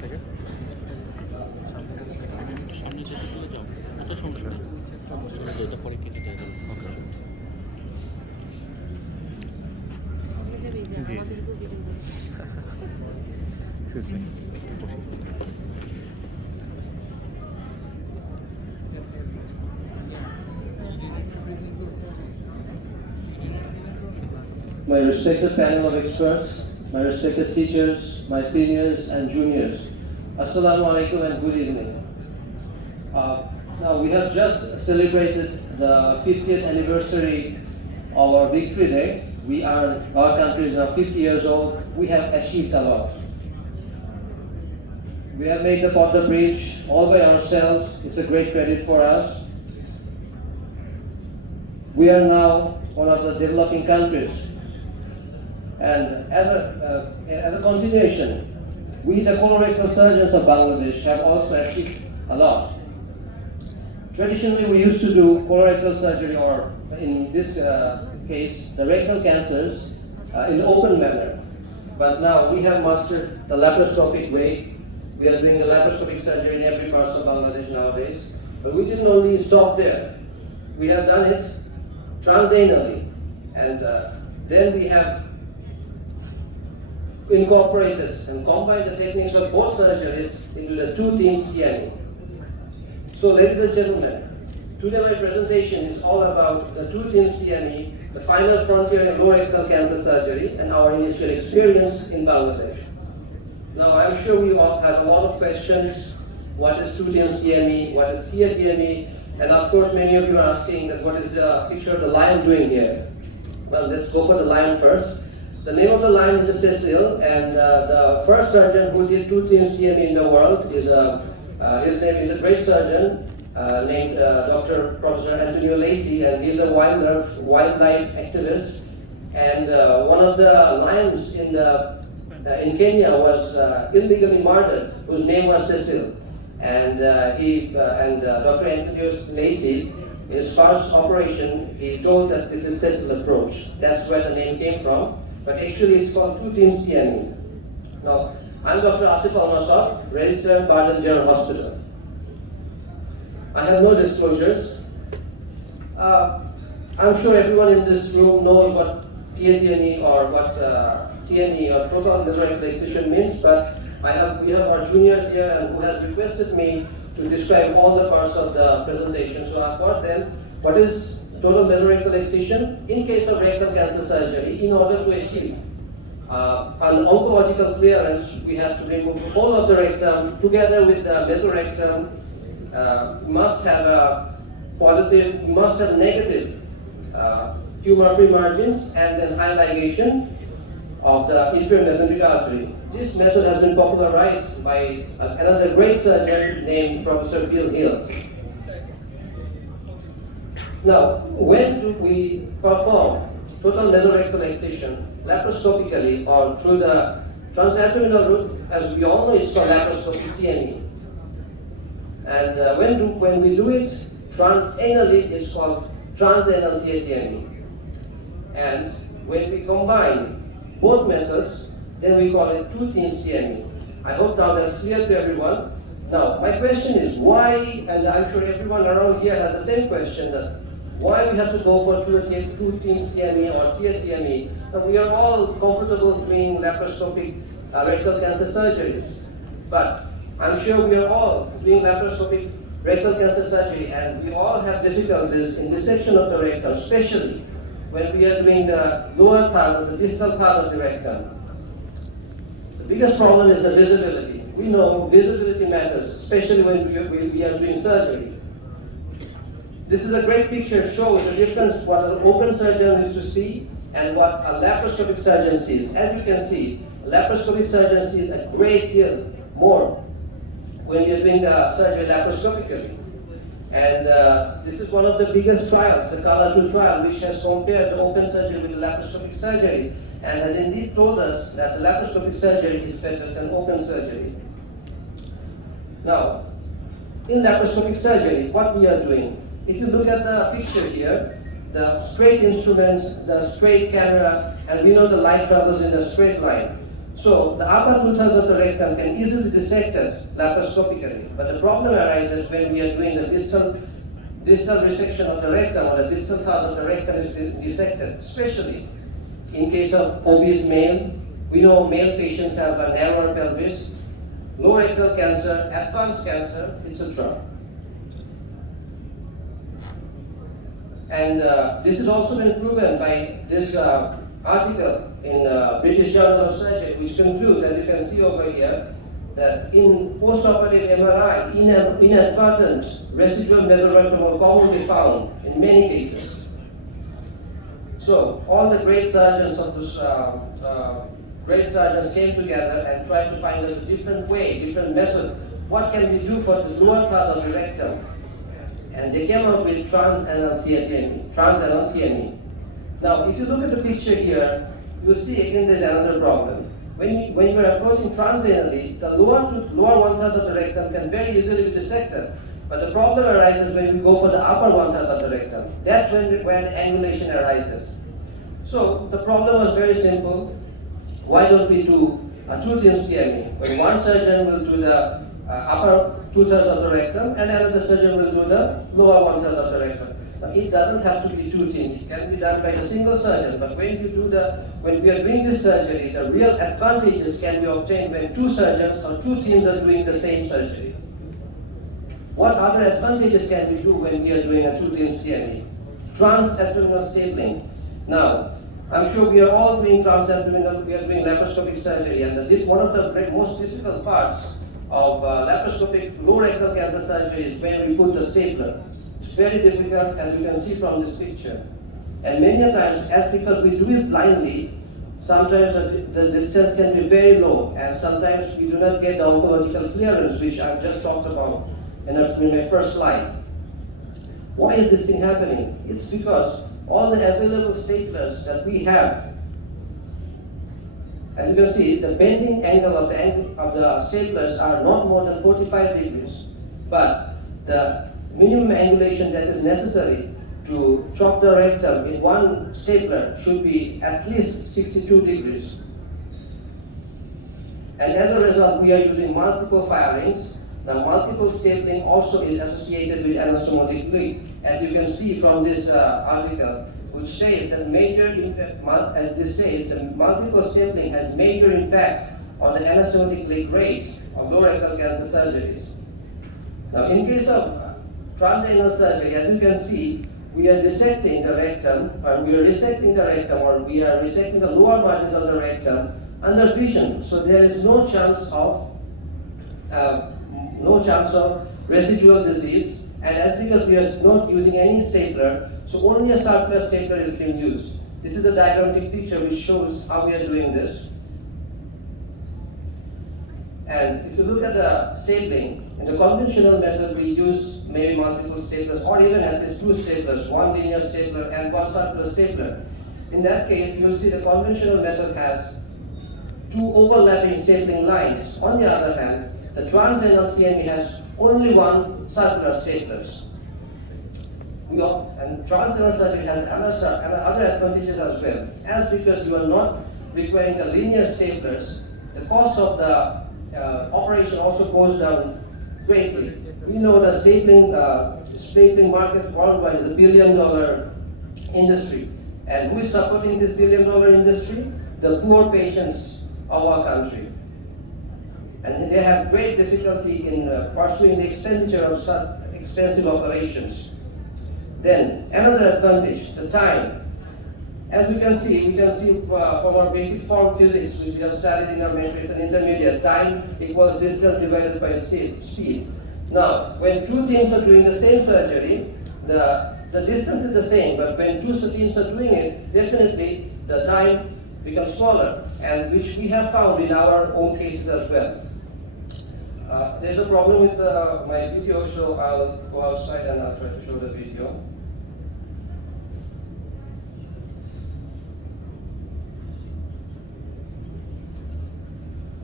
My respected panel of experts, my respected teachers, my seniors and juniors, Assalamu alaikum and good evening. Now we have just celebrated the 50th anniversary of our Victory Day. Our country is now 50 years old. We have achieved a lot. We have made the Potter Bridge all by ourselves. It's a great credit for us. We are now one of the developing countries. And as a continuation, we, the colorectal surgeons of Bangladesh, have also achieved a lot. Traditionally, we used to do colorectal surgery, or in this case, the rectal cancers, in the open manner. But now we have mastered the laparoscopic way. We are doing the laparoscopic surgery in every part of Bangladesh nowadays. But we didn't only stop there. We have done it transanally. And then we have incorporated and combined the techniques of both surgeries into the two-team Cma. So, ladies and gentlemen, today my presentation is all about the two-team Cma, the final frontier in colorectal cancer surgery, and our initial experience in Bangladesh. Now, I'm sure we all have a lot of questions. What is two-team Cma? What is Cma? And of course, many of you are asking that what is the picture of the lion doing here? Well, let's go for the lion first. The name of the lion is Cecil, and the first surgeon who did two-team Cma in the world is his name is a great surgeon named Dr. Professor Antonio Lacey, and he's a wildlife activist. And one of the lions in Kenya was illegally murdered, whose name was Cecil. And Dr. Antonio Lacey, in his first operation, he told that this is Cecil approach. That's where the name came from. But actually, it's called two-team Cma. Now, I'm Dr. Asif Al-Masab, registered Barden General Hospital. I have no disclosures. I'm sure everyone in this room knows what TATNE or what TNE or total mesorectal excision means, but we have our juniors here and who has requested me to describe all the parts of the presentation. So I've got them. What is total mesorectal excision? In case of rectal cancer surgery, in order to achieve an oncological clearance, we have to remove the whole of the rectum together with the mesorectum. Must have a positive, must have negative tumor-free margins, and then high ligation of the inferior mesenteric artery. This method has been popularized by another great surgeon named Professor Bill Hill. Now, when do we perform total mesorectal excision? Laparoscopically or through the transabdominal route, as we all know, it's called laparoscopic TNE. And when we do it transanally, it's called transanal TNE. And when we combine both methods, then we call it two-team TNE. I hope now that's clear to everyone. Now, my question is why, and I'm sure everyone around here has the same question, that why we have to go for two-team Cma or TATME? Now, we are all comfortable doing laparoscopic rectal cancer surgeries, but I'm sure we are all doing laparoscopic rectal cancer surgery, and we all have difficulties in dissection of the rectum, especially when we are doing the lower third or the distal third of the rectum. The biggest problem is the visibility. We know visibility matters, especially when we are doing surgery. This is a great picture showing the difference what an open surgeon is to see and what a laparoscopic surgeon sees. As you can see, a laparoscopic surgeon sees a great deal more when we are doing the surgery laparoscopically. And this is one of the biggest trials, the COLA2 trial, which has compared the open surgery with the laparoscopic surgery and has indeed told us that the laparoscopic surgery is better than open surgery. Now, in laparoscopic surgery, what we are doing, if you look at the picture here, the straight instruments, the straight camera, and we know the light travels in a straight line. So the upper two-thirds of the rectum can easily be dissected laparoscopically, but the problem arises when we are doing the distal resection of the rectum, or the distal third of the rectum is dissected, especially in case of obese male. We know male patients have a narrower pelvis, low rectal cancer, advanced cancer, etc. And this has also been proven by this article in British Journal of Surgery, which concludes, as you can see over here, that in post-operative MRI, inadvertent residual mesorectum will commonly found in many cases. So all the great surgeons of this, came together and tried to find a different way, different method. What can we do for the lower third of the rectum? And they came up with transanal TME. Now, if you look at the picture here, you'll see again there's another problem. When you're approaching transanally, the lower one-third of the rectum can very easily be dissected. But the problem arises when we go for the upper one-third of the rectum. That's when the angulation arises. So the problem was very simple. Why don't we do a two-things TME? When one surgeon will do the upper two-thirds of the rectum, and another surgeon will do the lower one-third of the rectum. Now, it doesn't have to be two teams. It can be done by a single surgeon. But when we are doing this surgery, the real advantages can be obtained when two surgeons or two teams are doing the same surgery. What other advantages can we do when we are doing a two-teams TME? Transabdominal stapling. Now, I'm sure we are all doing transabdominal, we are doing laparoscopic surgery, and one of the most difficult parts of laparoscopic low rectal cancer surgery is when we put the stapler. It's very difficult, as you can see from this picture. And many times, because we do it blindly, sometimes the distance can be very low, and sometimes we do not get the oncological clearance, which I've just talked about in my first slide. Why is this thing happening? It's because all the available staplers that we have, as you can see, the bending angle of the staplers are not more than 45 degrees, but the minimum angulation that is necessary to chop the rectum in one stapler should be at least 62 degrees. And as a result, we are using multiple firings. Now, multiple stapling also is associated with anastomotic leak, as you can see from this article, which says that the multiple stapling has major impact on the anastomotic leak rate of low rectal cancer surgeries. Now, in case of transanal surgery, as you can see, we are dissecting the rectum, or we are resecting the rectum, or we are resecting the lower margins of the rectum under vision. So there is no chance of residual disease, and as because we are not using any stapler, so only a circular stapler is being used. This is a diagrammatic picture which shows how we are doing this. And if you look at the stapling, in the conventional method we use maybe multiple staplers, or even at least two staplers, one linear stapler and one circular stapler. In that case, you'll see the conventional method has two overlapping stapling lines. On the other hand, the transanal TME has only one circular staplers. And transanal surgery has other advantages as well. As because you are not requiring the linear staplers, the cost of the operation also goes down greatly. We know the stapling market worldwide is $1 billion industry. And who is supporting this $1 billion industry? The poor patients of our country. And they have great difficulty in pursuing the expenditure of such expensive operations. Then, another advantage, the time. As we can see from our basic form physics, which we have studied in our matrix and intermediate, time equals distance divided by speed. Now, when two teams are doing the same surgery, the distance is the same, but when two teams are doing it, definitely the time becomes smaller, and which we have found in our own cases as well. There's a problem with my video, so I'll go outside and I'll try to show the video.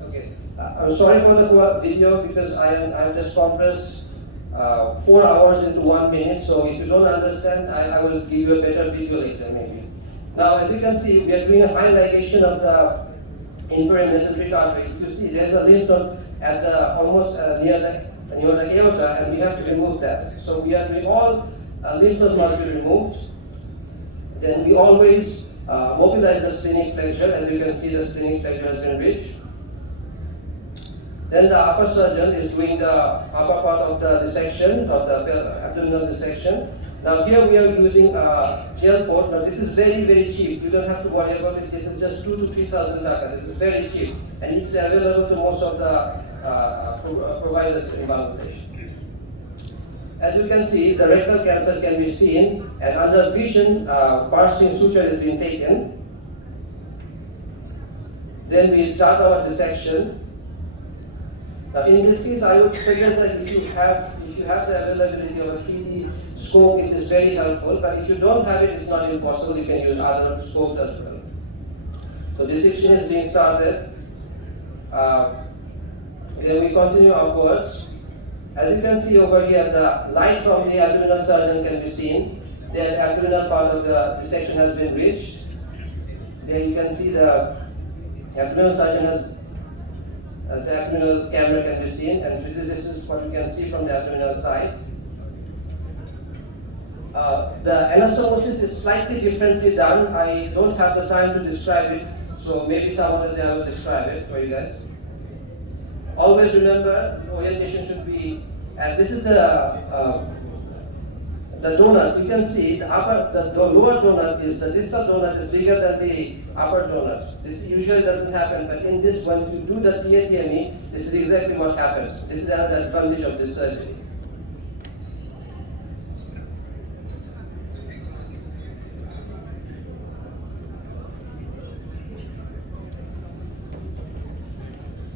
Okay, I'm sorry for the video because I've just compressed 4 hours into 1 minute. So if you don't understand, I will give you a better video later maybe. Now, as you can see, we are doing a high ligation of the inferior mesenteric artery. If you see, there's a lymph node at the almost near the aorta, and we have to remove that. So we are doing all lymph nodes must be removed. Then we always mobilize the splenic flexure. As you can see, the splenic flexure has been reached. Then the upper surgeon is doing the upper part of the dissection, of the abdominal dissection. Now here we are using a gel port. Now this is very, very cheap. You don't have to worry about it. This is just 2,000 to 3,000 taka. This is very cheap, and it's available to most of the providers in Bangladesh. As you can see, the rectal cancer can be seen, and under vision, bursting suture is being taken. Then we start our dissection. Now in this case, I would suggest that if you have the availability of a 3D scope, it is very helpful. But if you don't have it, it's not impossible. You can use other scopes as well. So dissection is being started. Then we continue upwards. As you can see over here, the light from the abdominal surgeon can be seen. The abdominal part of the dissection has been reached. There you can see the abdominal surgeon has the abdominal camera can be seen, and this is what you can see from the abdominal side. The anastomosis is slightly differently done. I don't have the time to describe it, so maybe some other day I will describe it for you guys. Always remember, orientation should be, and this is the donuts. You can see the lower donut is, the distal donut is bigger than the upper donut. This usually doesn't happen, but in this one, if you do the TATME, this is exactly what happens. This is the advantage of this surgery.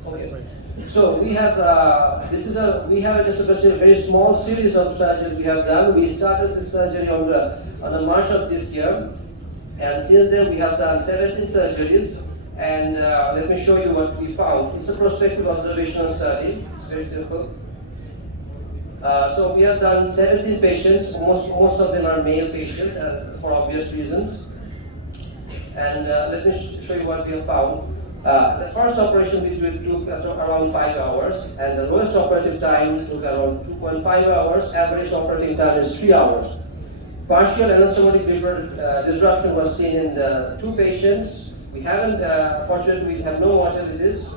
Okay. So we have just a very small series of surgeries we have done. We started this surgery on the March of this year, and since then we have done 17 surgeries. And let me show you what we found. It's a prospective observational study. It's very simple. So we have done 17 patients. Most of them are male patients for obvious reasons. And let me show you what we have found. The first operation we took around 5 hours, and the lowest operative time took around 2.5 hours. Average operating time is 3 hours. Partial anastomotic liver disruption was seen in the 2 patients. We haven't, fortunately, we have no mortalities.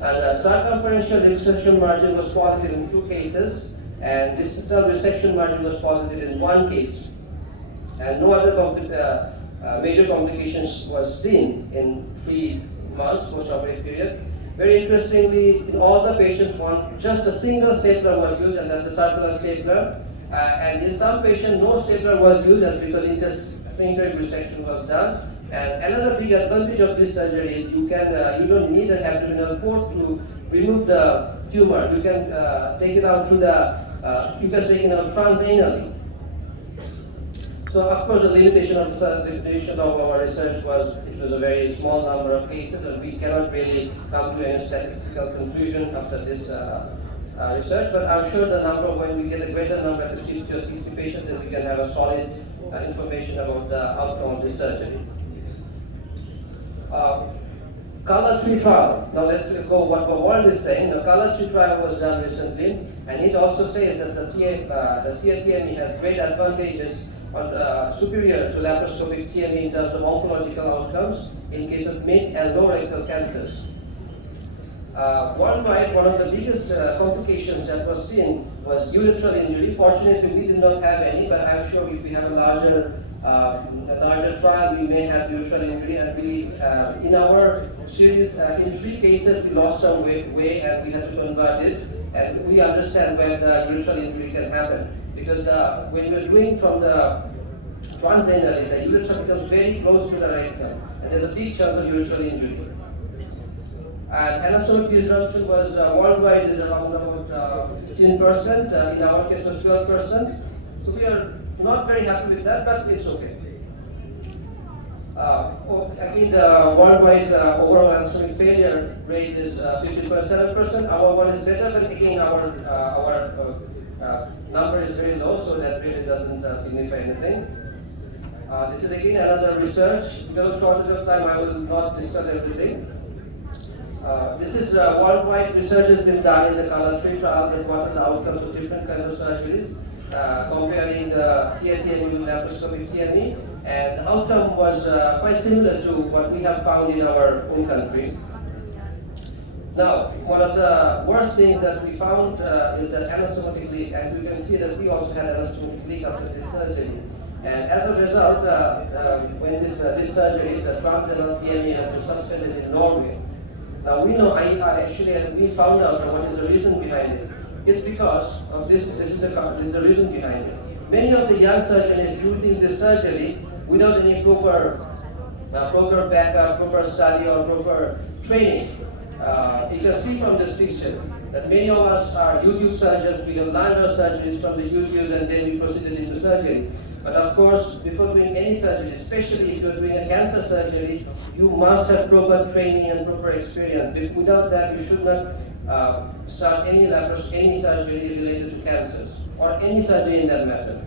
And circumferential resection margin was positive in 2 cases, and distal resection margin was positive in 1 case. And no other major complications was seen in 3 months post-operative period. Very interestingly, in all the patients, just a single stapler was used, and that's a circular stapler. And in some patients, no stapler was used, as because intersphincteric resection was done. And another big advantage of this surgery is you don't need an abdominal port to remove the tumor. You can take it out transanally. So of course the limitation of our research was it was a very small number of cases, and we cannot really come to any statistical conclusion after this research. But I'm sure the number, when we get a greater number, at 50 or 60 patients, then we can have a solid information about the outcome of this surgery. Color tree trial. Now let's go what the world is saying. The color tree trial was done recently, and it also says that the TATME has great advantages superior to laparoscopic TME in terms of oncological outcomes in case of mid and low rectal cancers. Worldwide, one of the biggest complications that was seen was urethral injury. Fortunately, we did not have any, but I'm sure if we have a larger trial, we may have urethral injury. And we, in our series, in 3 cases, we lost our weight and we had to convert it. And we understand when the urethral injury can happen. Because when we're doing from the transanally, the urethra becomes very close to the rectum, and there's a big chance of urethral injury. And anastomic disruption was worldwide is around about 15%. In our case, was 12%. So we are not very happy with that, but it's okay. Again, the worldwide overall anastomic failure rate is 15.7%. Our one is better, but again, our number is very low, so that really doesn't signify anything. This is again another research. Because of shortage of time, I will not discuss everything. This is worldwide research has been done in the country trials and what are the outcomes of different kinds of surgeries, comparing the TATME with laparoscopic TME, and the outcome was quite similar to what we have found in our own country. Now, one of the worst things that we found is that anastomotic leak, and you can see that we also had anastomotic leak after this surgery. And as a result, when this surgery, the transanal TME has been suspended in Norway. Now we know, we found out what is the reason behind it. It's because of this is the reason behind it. Many of the young surgeons using this surgery without any proper backup, proper study or proper training. You can see from this picture that many of us are YouTube surgeons. We have learned our surgeries from the YouTube and then we proceeded into surgery. But of course, before doing any surgery, especially if you're doing a cancer surgery, you must have proper training and proper experience. Without that, you should not start any surgery related to cancers or any surgery in that matter.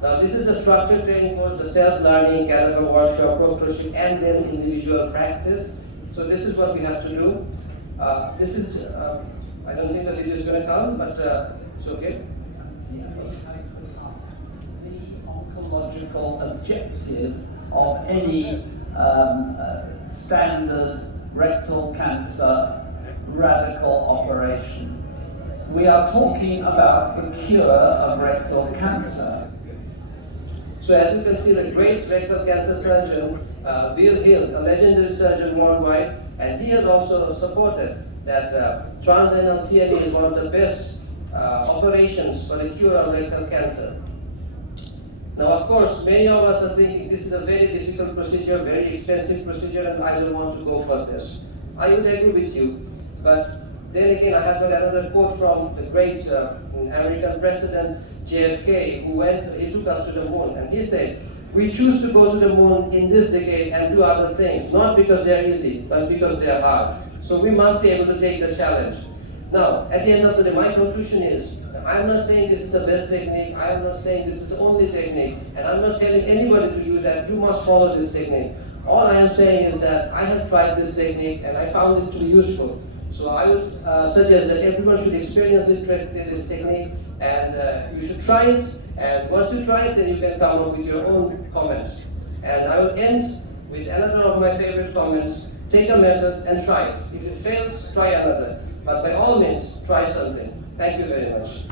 Now, this is the structured training course, the self-learning, caliber workshop, proctorship, and then individual practice. So this is what we have to do. I don't think the video is going to come, but it's okay. Logical objective of any standard rectal cancer radical operation. We are talking about the cure of rectal cancer. So as you can see, the great rectal cancer surgeon, Bill Hill, a legendary surgeon worldwide, and he has also supported that transanal TME is one of the best operations for the cure of rectal cancer. Now, of course, many of us are thinking this is a very difficult procedure, very expensive procedure, and I don't want to go for this. I would agree with you, but then again, I have got another quote from the great American President JFK, he took us to the moon, and he said, "We choose to go to the moon in this decade and do other things, not because they're easy, but because they're hard. So we must be able to take the challenge." Now, at the end of the day, my conclusion is, I'm not saying this is the best technique, I'm not saying this is the only technique, and I'm not telling anybody to you that you must follow this technique. All I am saying is that I have tried this technique and I found it to be useful. So I would suggest that everyone should experience this technique and you should try it, and once you try it, then you can come up with your own comments. And I will end with another of my favorite comments: take a method and try it. If it fails, try another. But by all means, try something. Thank you very much.